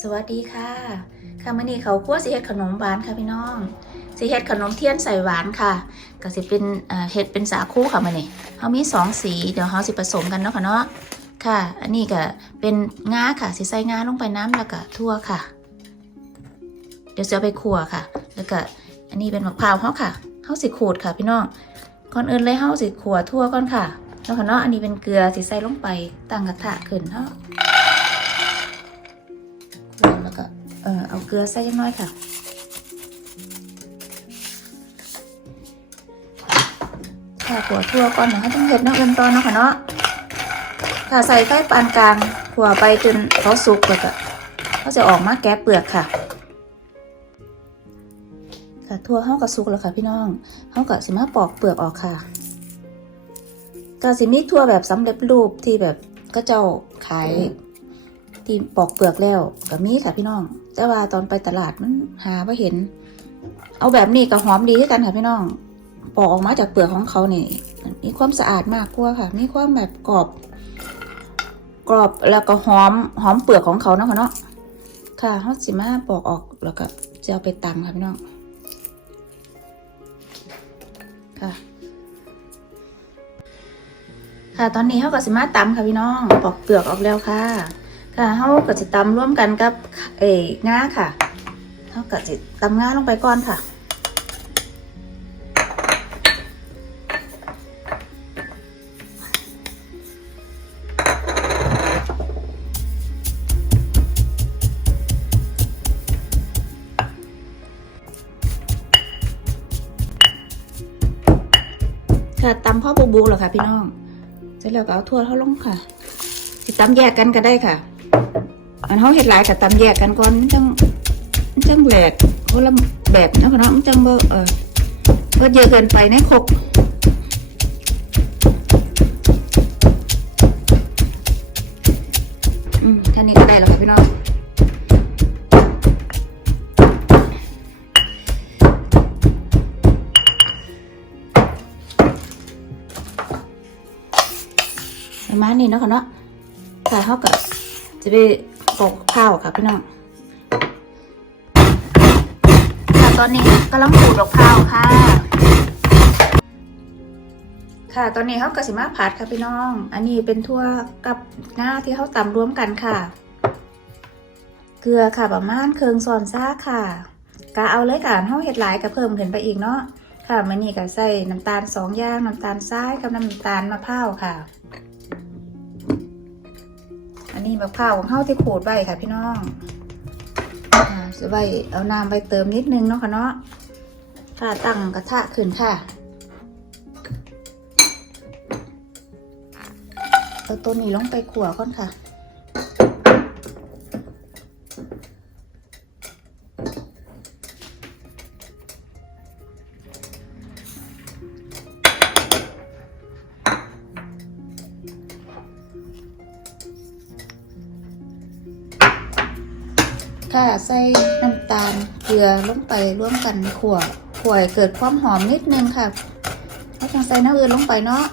สวัสดีค่ะค่ะมื้อนี้เขาคั่วสิเฮ็ดขนมหวานค่ะพี่น้องสิเฮ็ดขนมเทียนใส่หวานค่ะก็สิเป็นเอ่อเฮ็ดเป็นสาคูค่ะมื้อนี้เฮามีสองสีเดี๋ยวเฮาสิผสมกันเนาะค่ะเนาะค่ะ อันนี้ก็เป็นงาค่ะสิใส่งาลงไปน้ำแล้วก็ทั่วค่ะ เดี๋ยวจะเอาไปคั่วค่ะ แล้วก็อันนี้เป็นมะพร้าวเฮาค่ะเฮาสิขูดค่ะพี่น้องก่อนอื่นเลยเฮาสิขั่วทั่วก่อนค่ะเนาะค่ะเนาะอันนี้เป็นเกลือสิใส่ลงไปตั้งกระทะขึ้นเนาะ เกลือใส่จังน้อยค่ะค่ะขัวทั่วก่อนนะคะต้องเห็ดเนาะเอินตอนเนาะค่ะเนาะค่ะใส่ไฟปานกลางขัวไปจนเขาสุกแล้วก็เขาจะออกมาแกะเปลือกค่ะค่ะทั่วเฮากับสุกแล้วค่ะพี่น้องเฮากับสิมาปอกเปลือกออกค่ะก็สิมีทั่วแบบสำเร็จรูปที่แบบก็เจ้าขายที่ปอกเปลือกแล้วก็มีค่ะพี่น้องแต่ว่าตอนไปตลาดมันหาไม่เห็น เอาแบบนี้ก็หอมดีคือกันค่ะพี่น้อง ปอกออกมาจากเปลือกของเขาเนี่มีความสะอาดมากกว่าค่ะ มีความแบบกรอบ กรอบแล้วก็หอมหอมเปลือกของเขาเนาะค่ะเนาะ ค่ะเขาสิมาปอกออกแล้วก็จะเอาไปตำค่ะพี่น้อง ค่ะค่ะตอนนี้เขาก็สิมาตำค่ะพี่น้อง ปอกเปลือกออกแล้วค่ะ ค่ะเขาก็จะตำร่วมกันกับเอ๋ง่าค่ะเขาก็จะตำง่าลงไปก่อนค่ะค่ะตำข้าวบูบูเหรอคะพี่น้อง เสร็จแล้วก็เอาทั่วเข้าลงค่ะสิตำแยกกันก็ได้ค่ะ อันเขาเห็ดหลายกับตำแยกกันก่อนมันจังมันจังแหลกคนละแบบนาะค่ะเนาะมันจังเบอเออเพื่อเยอะเกินไปในครกอืมแค่นี้ก็ได้แล้วค่ะพี่น้องประมาณนี้เนาะค่ะเนาะค่เขากับ จะไปปอกข้าวค่ะพี่น้องค่ะตอนนี้กำลังขูดอกข้าวค่ะ ค่ะตอนนี้เขากระสิมาผัดค่ะพี่น้อง อันนี้เป็นทั่วกับหน้าที่เขาตำรวมกันค่ะ เกลือค่ะประมาณเครื่องซอนซ่าค่ะกะเอาเลยค่ะเขาเห็ดหลายก็เพิ่มขึ้นไปอีกเนาะค่ะมันนี่ก็ใส่น้ำตาลสองอย่างน้ำตาลทรายกับน้ำตาลมะพร้าวค่ะ นนี้มะพร้าวของเฮาที่ขูดไว้ค่ะ พี่น้องอ่าจะไว้เอาน้ำไปเติมนิดนึงเนาะค่ะเนาะค่ะตั้งกระทะขึ้นค่ะ เอาตัวนี้ลงไปขั่วก่อนค่ะ ลือลงไปร่วมกันขั่วขั่วให้เกิดความหอมนิดนึงค่ะแล้วต้องใส่น้ำอื่นลงไปเนาะ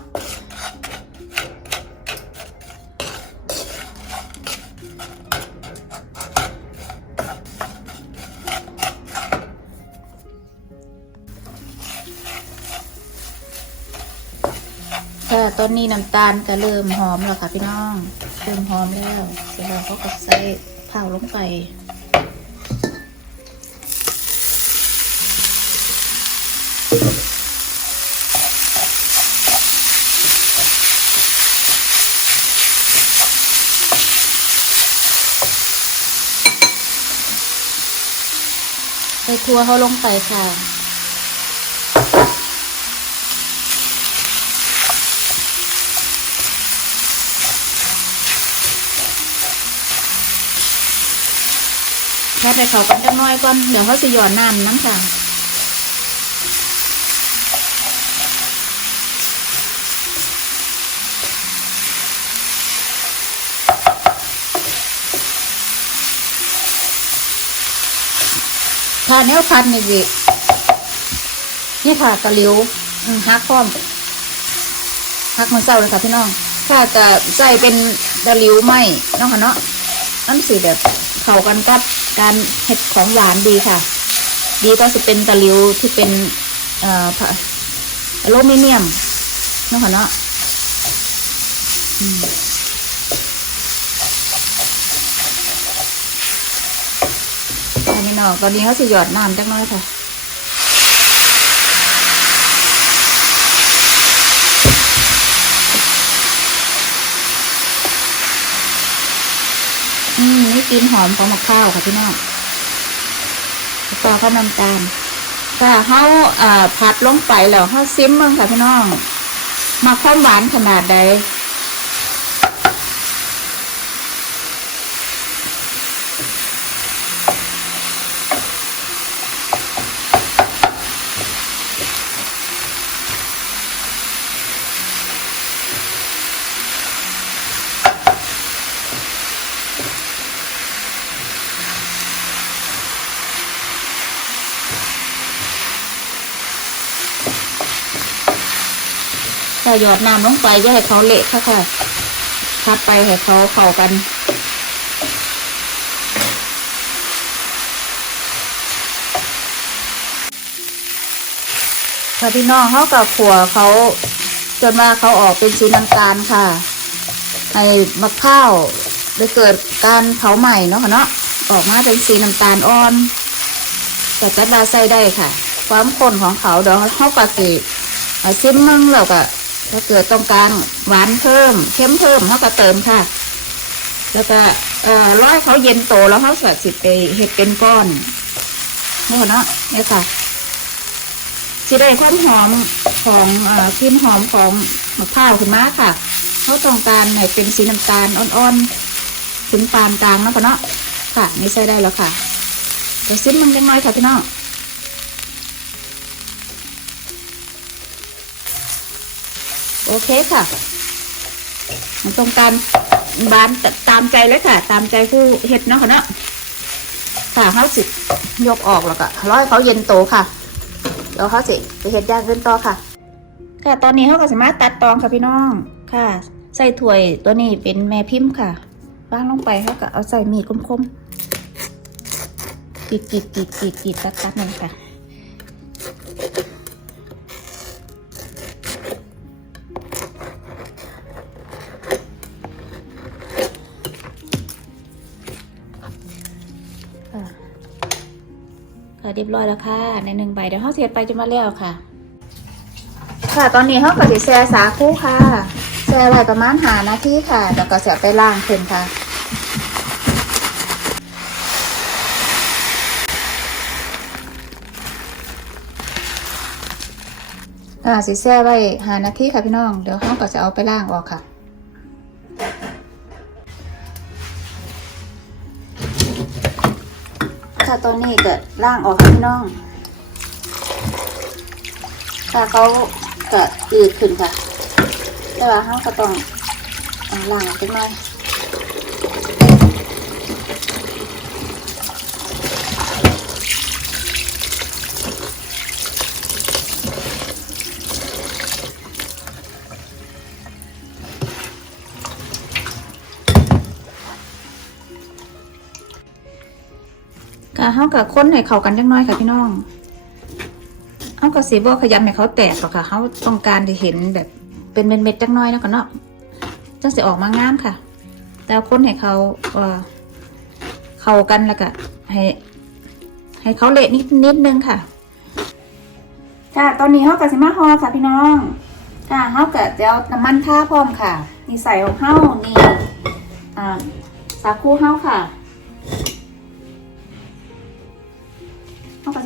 ค่ะตอนนี้น้ำตาลก็เริ่มหอมแล้วค่ะพี่น้องเริ่มหอมแล้วเสร็จแล้วเขาก็ใส่ข้าวลงไป ใส่ทัวเขาลงไปค่ะ แค่ไปเขากันจังน้อยก่อน เดี๋ยวเขาสิหย่อนน้ำน้ำค่ะ ถ้าแนวพันนี่สินี่ค่ะกะเหลียวฮักพร้อมฮักมันเศร้าเลยค่ะพี่น้อง ถ้าจะใส่เป็นกะเหลียวไหมเนาะค่ะเนาะนั่นสิแบบเข้ากันกับการเห็ดของหวานดีค่ะ ดีก็จะเป็นตะหลิวที่เป็นเอ่ออลูมิเนียมเนาะค่ะเนาะ อืมอันนี้เนาะตอนนี้เขาจะหยอดน้ำจักน้อยค่ะอืมนี่กลินหอมของมะพร้าวค่ะพี่น้องแล้วก็ข้าน้ำตาลถ้าเขาอ่าผัดลงไปแล้วเขาซิมเมืองค่ะพี่น้องมาความหวานขนาดใด ถ้าหยอดน้ำลงไปจะให้เขาเละค่ะค่ะพัดไปให้เขาเข้ากันค่ะพี่น้องเขากับขัวเขาจนว่าเขาออกเป็นสีน้ำตาลค่ะให้มะพร้าวได้เกิดการเผาใหม่เนาะค่ะเนาะออกมาเป็นสีน้ำตาลอ่อนแต่จัดว่าใส่ได้ค่ะ ความข้นของเขาเดี๋ยวเขากะสิเอาซิมมึงแล้วก็ ถ้าเกิดต้องการหวานเพิ่มเข้มเพิ่มเขาก็เติมค่ะ แล้วก็ร้อยเขาเย็นโตแล้วเขาสัสิบไปเห็ดเป็นก้อนเนาะค่เนาะเนี่ยค่ะสิได้ความหอมของกลิ่นหอมของมะพร้าวขึ้นมาค่ะเขาต้องการให้เป็นสีน้ำตาลอ่อนๆถึงปานกลางเนาะค่ะเนาะค่ะนี่ใส่ได้แล้วค่ะเดี๋ยวซิมมันเล็กน้อยค่ะพี่น้อง โอเคค่ะ มันต้องการบานตามใจเลยค่ะ ตามใจผู้เห็ดเนาะค่ะเนาะค่ะเขาสิยกออกแล้วก็ร้อยเขาเย็นโตค่ะเดี๋ยวเขาสิไปเห็ดย่างขึ้นต่อค่ะ ค่ะ ตอนนี้เขาก็สามารถตัดตองค่ะพี่น้องค่ะ ใส่ถ้วยตัวนี้เป็นแม่พิมพ์ค่ะวางลงไปเขาก็เอาใส่มีดคมๆกรีดกรีดกรีดกรีดกีดตัดตัดหนึ่งค่ะ ค่ะเรียบร้อยแล้วค่ะในหนึ่งใบเดี๋ยวเขาเสียไปจะมาแล้วค่ะ ค่ะตอนนี้เขาก็จะแช่สาคูค่ะแช่ไว้ประมาณหานาทีค่ะแล้วก็เสียไปล้างขึ้นค่ะอ่าสิแช่ไว้หานาทีค่ะพี่น้อง เดี๋ยวเขาก็จะเอาไปล้างออกค่ะ ตัวนี้ก็ล่างออกค่ะพี่น้องค่ะเขาก็อืดขึ้นค่ะ แต่ว่าเขาก็ต้องเอล่างออกจังหน่อย เขากับค้นให้เข้ากันจังน้อยค่ะพี่น้องเขากับสีบัวขยำให้เขาแตกหรอกค่ะเขาต้องการที่เห็นแบบเป็นเม็ดๆจังน้อยแล้วก็เนาะจังสิออกมางามค่ะ แต่ค้นให้เขาเอ่อเข้ากันแล้วก็ให้ให้เขาเละนิดนิดนึงค่ะค่ะตอนนี้เขากับสิมาฮอค่ะพี่น้องค่ะเขากับจะเอาน้ำมันท่าพร้อมค่ะนี่ใส่ของเขานี่อ่าสาคูเขาค่ะ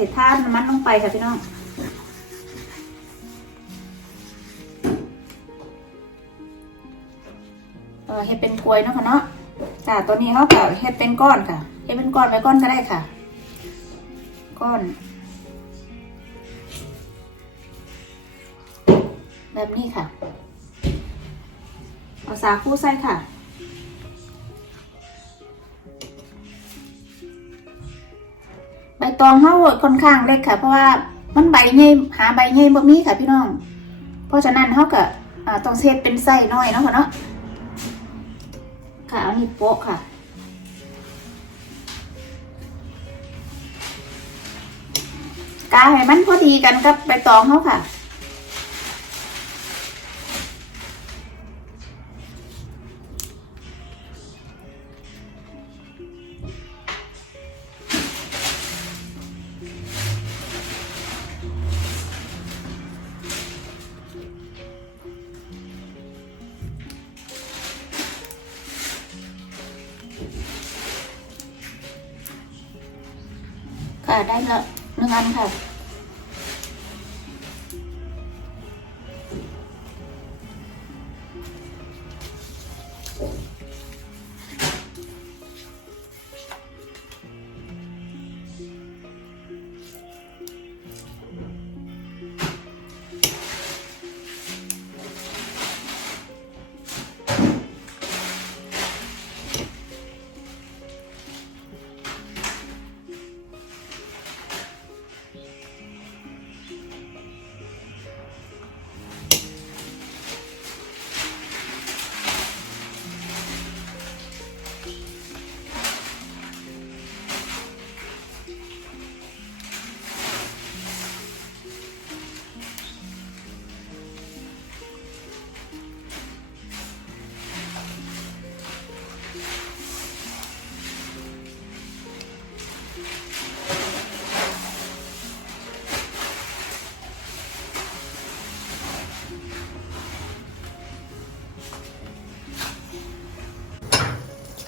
สียท่าน้ำมันลงไปค่ะพี่น้องเออเฮ็ดเป็นกลวยเนาะค่ะเนาะค่ะตัวนี้เขาก็เฮ็ดเป็นก้อนค่ะ เฮ็ดเป็นก้อนไว้ก้อนก็ได้ค่ะ ก้อน แบบนี้ค่ะ เอาสาคูใส่ค่ะ ตองเฮาค่อนข้างเล็กค่ะ เพราะว่ามันใบใหญ่หาใบใหญ่บ่มีค่ะพี่น้อง เพราะฉะนั้นเฮาก็ต้องเซตเป็นไส้น้อยเนาะค่ะเนาะค่ะเอานี่โปะค่ะกาให้มันพอดีกันกับใบตองเขาค่ะ ค่ะได้ละ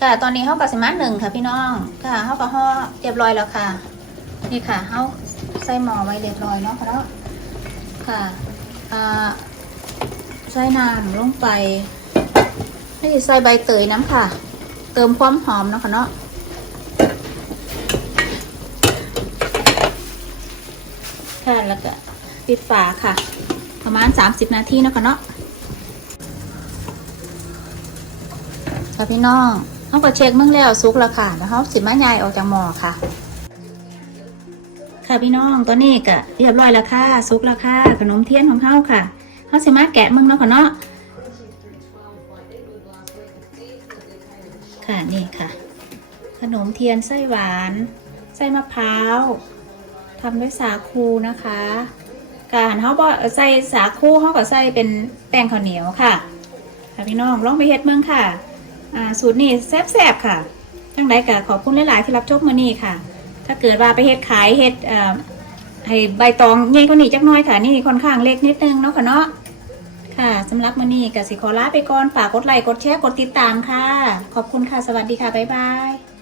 ค่ะตอนนี้เขากับสมาหนึ่งค่ะพี่น้องค่ะเขากับห่อเรียบร้อยแล้วค่ะ นี่ค่ะเขาใส่หม้อไว้เรียบร้อยเนาะค่ะเนาะค่ะใส่น้ำลงไปนี่ใส่ใบเตยน้ำค่ะ เติมความหอมเนาะค่ะเนาะค่ะแล้วก็ปิดฝาค่ะ ประมาณ 30 นาทีเนาะค่ะเนาะค่ะพี่น้อง เขาก็เช็คเมื่อแล้วซุกแล้วค่ะแล้วเขาสิมายายออกจากหมอค่ะ ค่ะพี่น้องตัวนี้ก็เรียบร้อยแล้วค่ะซุกแล้วค่ะขนมเทียนของเขาค่ะเขาสิมาแกะมึงเนาะค่ะเนาะค่ะนี่ค่ะ ขนมเทียนไส้หวานไส้มะพร้าวทำด้วยสาคูนะคะการเขาบอกใส่สาคูเขาก็ใส่เป็นแป้งข้าวเหนียวค่ะ ค่ะพี่น้องลองไปเฮ็ดเมืองค่ะ อ่าสูตรนี้แซ่บๆค่ะจังไดก็ขอบคุณหลายๆที่รับชมมื้อนี้ค่ะ ถ้าเกิดว่าไปเฮ็ดขายเฮ็ดเอ่อให้ใบตองใหญ่กว่านี้จักหน้อยค่ะ นี่ค่อนข้างเล็กนิดนึงเนาะค่ะเนาะค่ะสำหรับมื้อนี้ก็สิขอลาไปก่อนฝากกดไลค์กดแชร์กดติดตามค่ะ ขอบคุณค่ะสวัสดีค่ะบ๊ายบาย